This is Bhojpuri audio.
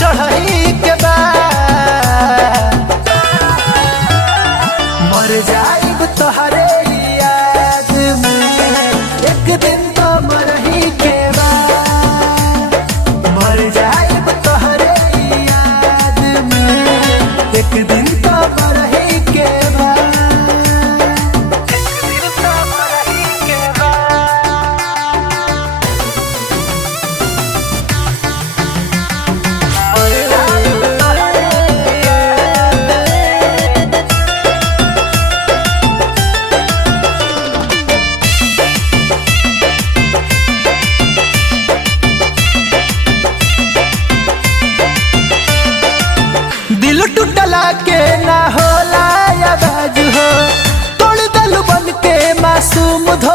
चढ़ही के बाद मर जाइब तोहरे याद में, एक दिन तो मरही के बाद मर जाइब तोहरे याद में, एक दिन तो मरही के बाद, एक दिन तो मरही के दिल टूटला के ना होला आवाज हो, तोड़ दल बन के मासूम धो